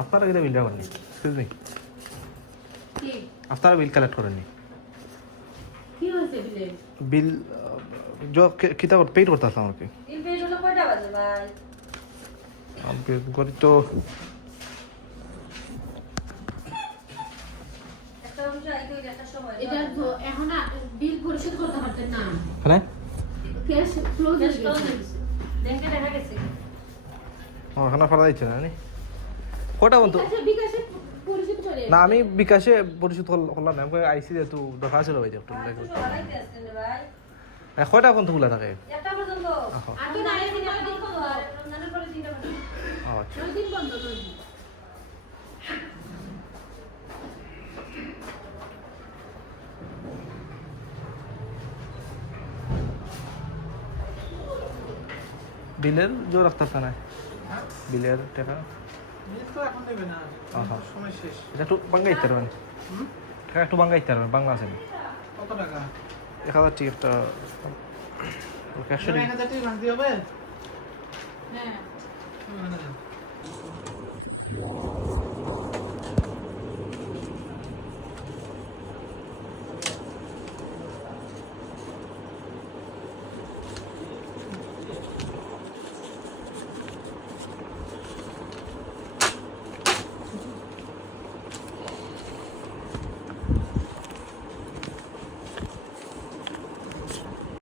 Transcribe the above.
আপনারা এটা বিল করেননি, এক্সকিউজ মি, আপনারা বিল কালেক্ট করেননি? বিল কিতা পেড করতে আসলাম আর কি করি তো। হ্যাঁ ওখানে ফেলা দিচ্ছে না কটা বন্ধু না, আমি বিকাশে পরিশোধ করলাম না, আমি আইসি যেহেতু দরকার ছিল ভাই একটু কয়টা পর্যন্ত খোলা থাকে? বিলের জোর রাখতে না, বিলের টাকা একটু বাঙ্গাইতে পারবেন, টাকা একটু বাঙ্গাইতে পারবেন, বাংলা আছে 1000 টিকিটটা 1000 টাকা ভাঙতে হবে।